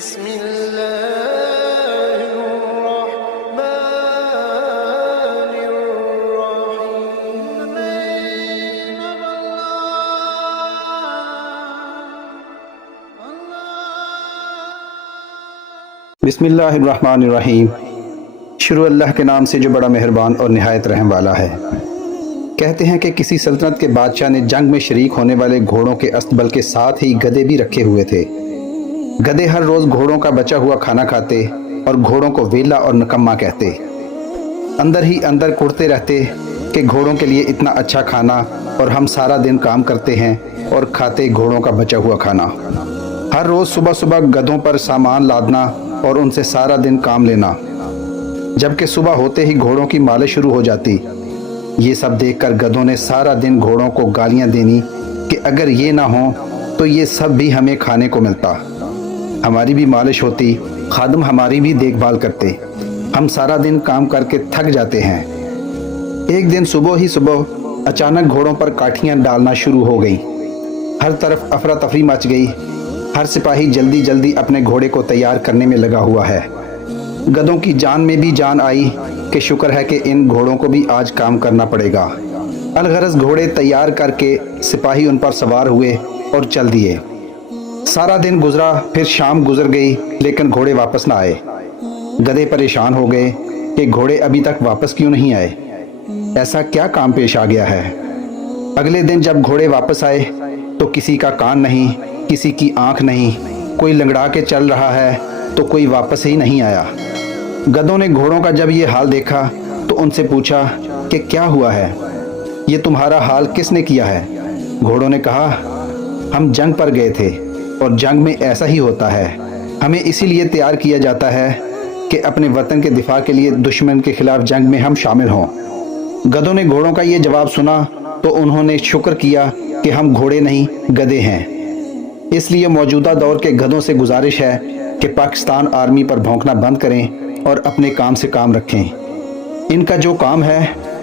بسم الله الرحمن الرحيم. بسم اللہ الرحمن الرحیم. شروع اللہ کے نام سے جو بڑا مہربان اور نہایت رحم والا ہے. کہتے ہیں کہ کسی سلطنت کے بادشاہ نے جنگ میں شریک ہونے والے گھوڑوں کے استبل کے ساتھ ہی گدھے بھی رکھے ہوئے تھے. گدھے ہر روز گھوڑوں کا بچا ہوا کھانا کھاتے اور گھوڑوں کو ویلا اور نکما کہتے. اندر ہی اندر کڑتے رہتے کہ گھوڑوں کے لیے اتنا اچھا کھانا اور ہم سارا دن کام کرتے ہیں اور کھاتے گھوڑوں کا بچا ہوا کھانا. ہر روز صبح صبح گدھوں پر سامان لادنا اور ان سے سارا دن کام لینا، جبکہ صبح ہوتے ہی گھوڑوں کی مالش شروع ہو جاتی. یہ سب دیکھ کر گدھوں نے سارا دن گھوڑوں کو گالیاں دینی کہ اگر یہ نہ ہوں تو یہ سب بھی ہمیں کھانے کو ملتا، ہماری بھی مالش ہوتی، خادم ہماری بھی دیکھ بھال کرتے، ہم سارا دن کام کر کے تھک جاتے ہیں. ایک دن صبح ہی صبح اچانک گھوڑوں پر کاٹھیاں ڈالنا شروع ہو گئیں. ہر طرف افراتفری مچ گئی. ہر سپاہی جلدی جلدی اپنے گھوڑے کو تیار کرنے میں لگا ہوا ہے. گدھوں کی جان میں بھی جان آئی کہ شکر ہے کہ ان گھوڑوں کو بھی آج کام کرنا پڑے گا. الغرض گھوڑے تیار کر کے سپاہی ان پر سوار ہوئے اور چل دیے. سارا دن گزرا، پھر شام گزر گئی، لیکن گھوڑے واپس نہ آئے. گدھے پریشان ہو گئے کہ گھوڑے ابھی تک واپس کیوں نہیں آئے، ایسا کیا کام پیش آ گیا ہے. اگلے دن جب گھوڑے واپس آئے تو کسی کا کان نہیں، کسی کی آنکھ نہیں، کوئی لنگڑا کے چل رہا ہے تو کوئی واپس ہی نہیں آیا. گدھوں نے گھوڑوں کا جب یہ حال دیکھا تو ان سے پوچھا کہ کیا ہوا ہے، یہ تمہارا حال کس نے کیا ہے. گھوڑوں نے کہا ہم جنگ پر گئے تھے اور جنگ میں ایسا ہی ہوتا ہے، ہمیں اسی لیے تیار کیا جاتا ہے کہ اپنے وطن کے دفاع کے لیے دشمن کے خلاف جنگ میں ہم شامل ہوں. گدھوں نے گھوڑوں کا یہ جواب سنا تو انہوں نے شکر کیا کہ ہم گھوڑے نہیں گدھے ہیں. اس لیے موجودہ دور کے گدھوں سے گزارش ہے کہ پاکستان آرمی پر بھونکنا بند کریں اور اپنے کام سے کام رکھیں. ان کا جو کام ہے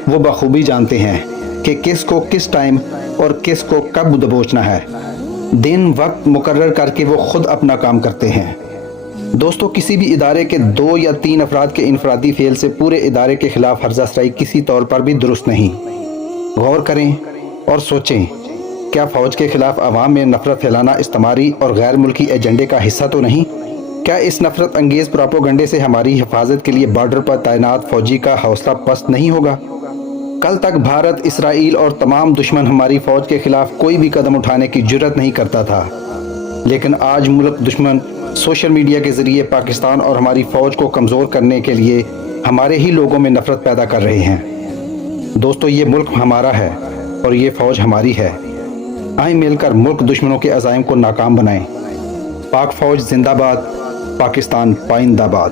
وہ بخوبی جانتے ہیں کہ کس کو کس ٹائم اور کس کو کب دبوچنا ہے. دن وقت مقرر کر کے وہ خود اپنا کام کرتے ہیں. دوستو، کسی بھی ادارے کے 2 یا 3 افراد کے انفرادی فعل سے پورے ادارے کے خلاف حرزہ سرائی کسی طور پر بھی درست نہیں. غور کریں اور سوچیں، کیا فوج کے خلاف عوام میں نفرت پھیلانا استعماری اور غیر ملکی ایجنڈے کا حصہ تو نہیں؟ کیا اس نفرت انگیز پراپوگنڈے سے ہماری حفاظت کے لیے بارڈر پر تعینات فوجی کا حوصلہ پست نہیں ہوگا؟ کل تک بھارت، اسرائیل اور تمام دشمن ہماری فوج کے خلاف کوئی بھی قدم اٹھانے کی جرت نہیں کرتا تھا، لیکن آج ملک دشمن سوشل میڈیا کے ذریعے پاکستان اور ہماری فوج کو کمزور کرنے کے لیے ہمارے ہی لوگوں میں نفرت پیدا کر رہے ہیں. دوستو، یہ ملک ہمارا ہے اور یہ فوج ہماری ہے. آئیں مل کر ملک دشمنوں کے عزائم کو ناکام بنائیں. پاک فوج زندہ باد، پاکستان پائندہ باد.